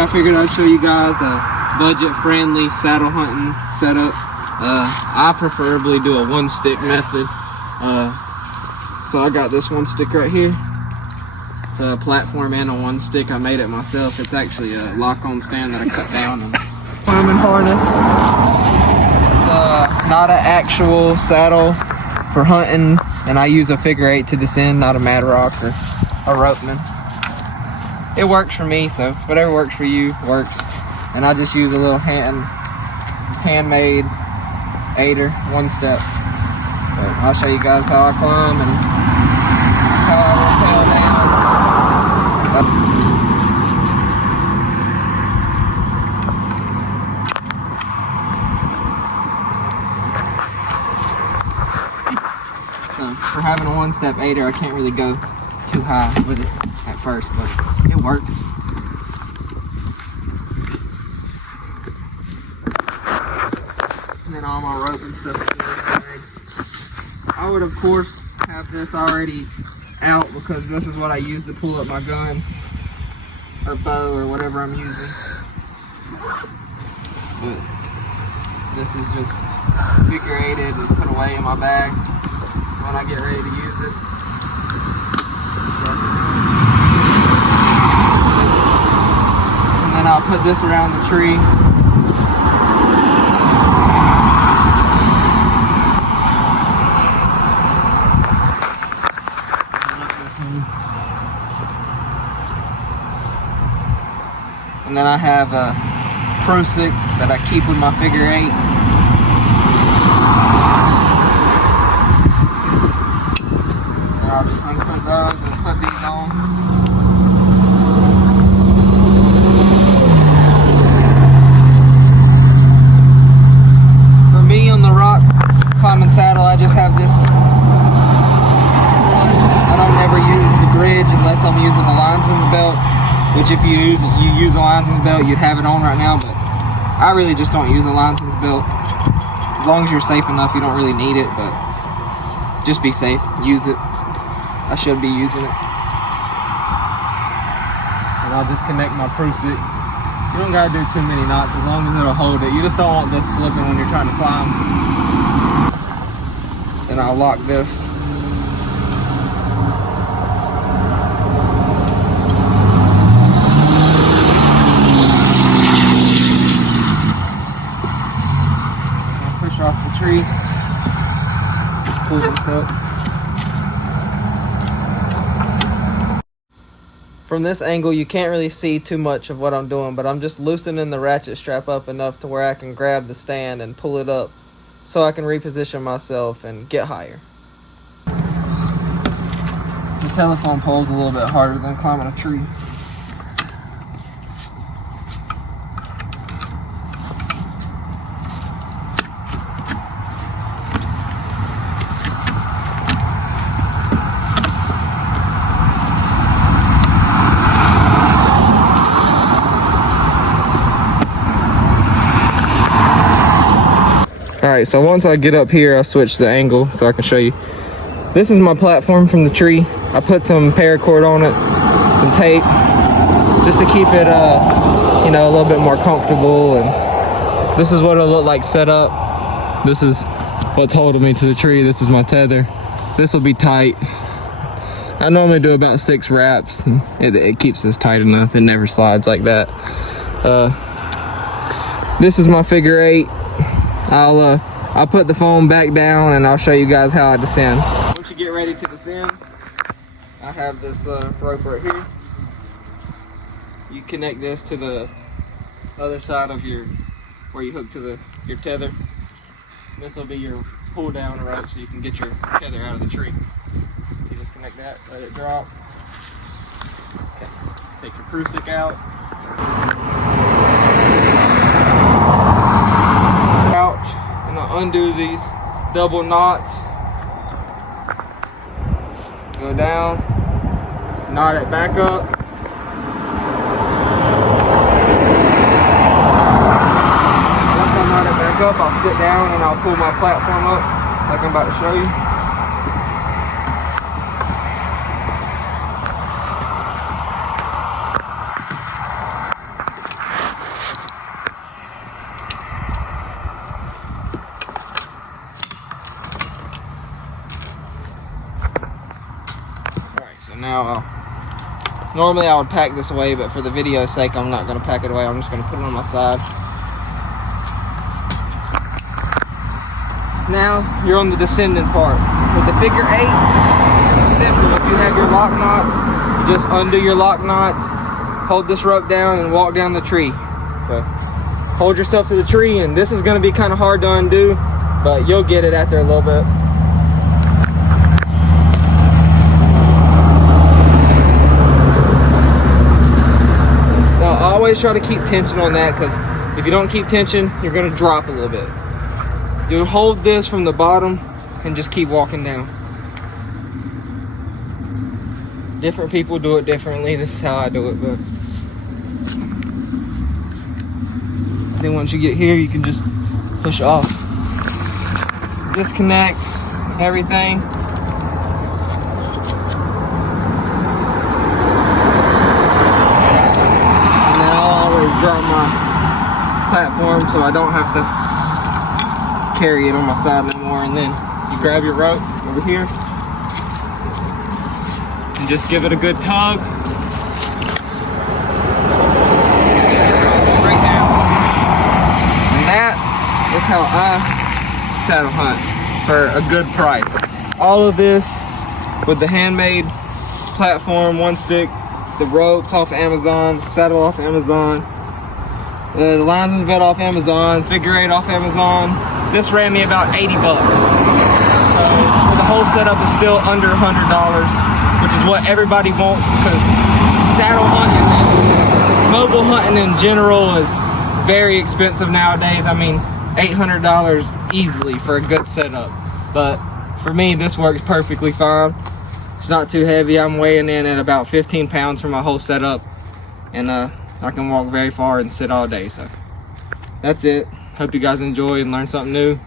I figured I'd show you guys a budget-friendly saddle hunting setup. I preferably do a one-stick method. So I got this one stick right here. It's a platform and a one stick. I made it myself. It's actually a lock-on stand that I cut down and climbing harness. It's not an actual saddle for hunting, and I use a figure 8 to descend, not a mad rock or a ropeman. It works for me, so whatever works for you works. And I just use a little handmade aider, one step. But I'll show you guys how I climb and how I rappel down. So for having a one-step aider, I can't really go too high with it at first, but it works. And then all my rope and stuff is in this bag. I would of course have this already out because this is what I use to pull up my gun or bow or whatever I'm using. But this is just figure 8'd and put away in my bag. So when I get ready to use it, and then I'll put this around the tree. And then I have a pro-stick that I keep with my figure 8. And I'll just unclip those and put these on. For me on the rock climbing saddle, I just have this. I don't ever use the bridge unless I'm using the linesman's belt. Which if you use a linesman's belt, you'd have it on right now, but I really just don't use a linesman's belt. As long as you're safe enough, you don't really need it, but just be safe, use it. I should be using it. And I'll just connect my pro stick. You don't gotta do too many knots as long as it'll hold it. You just don't want this slipping when you're trying to climb. Then I'll lock this. Off the tree, pull this up. From this angle you can't really see too much of what I'm doing, but I'm just loosening the ratchet strap up enough to where I can grab the stand and pull it up so I can reposition myself and get higher. The telephone pole's a little bit harder than climbing a tree. Alright, so once I get up here, I'll switch the angle so I can show you. This is my platform from the tree. I put some paracord on it, some tape, just to keep it, you know, a little bit more comfortable. And this is what it'll look like set up. This is what's holding me to the tree. This is my tether. This will be tight. I normally do about 6 wraps, and it keeps this tight enough. It never slides like that. This is my figure 8. I'll put the foam back down and I'll show you guys how I descend. Once you get ready to descend, I have this rope right here. You connect this to the other side of where you hook to your tether. This will be your pull down rope so you can get your tether out of the tree. So you just connect that, let it drop. Okay. Take your proof stick out. And I'll undo these double knots. Go down, knot it back up. Once I knot it back up, I'll sit down and I'll pull my platform up like I'm about to show you. So now, normally I would pack this away, but for the video's sake, I'm not gonna pack it away. I'm just gonna put it on my side. Now, you're on the descending part. With the figure 8, it's simple. If you have your lock knots, just undo your lock knots, hold this rope down, and walk down the tree. So, hold yourself to the tree, and this is gonna be kind of hard to undo, but you'll get it after a little bit. Now, always try to keep tension on that, because if you don't keep tension, you're gonna drop a little bit. You'll hold this from the bottom and just keep walking down. Different people do it differently. This is how I do it, but then once you get here, you can just push off. Disconnect everything. And then I'll always drop my platform so I don't have to carry it on my side anymore. And then you grab your rope over here and just give it a good tug. Straight down. And that is how I saddle hunt for a good price. All of this with the handmade platform, one stick, the ropes off Amazon, saddle off Amazon, the linesman's belt off Amazon, figure 8 off Amazon. This ran me about 80 bucks. So for the whole setup is still under $100, which is what everybody wants, because saddle hunting and mobile hunting in general is very expensive nowadays. I mean, $800 easily for a good setup. But for me, this works perfectly fine. It's not too heavy. I'm weighing in at about 15 pounds for my whole setup. And I can walk very far and sit all day. So that's it. Hope you guys enjoy and learn something new.